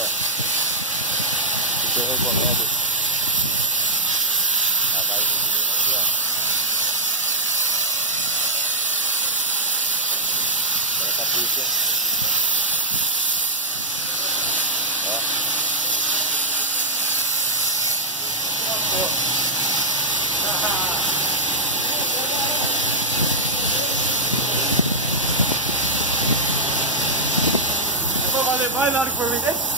ó. O que eu recomendo na base do menino aqui, ó. Agora tá puxa, hein? Ó. Vai levar na hora que for vender?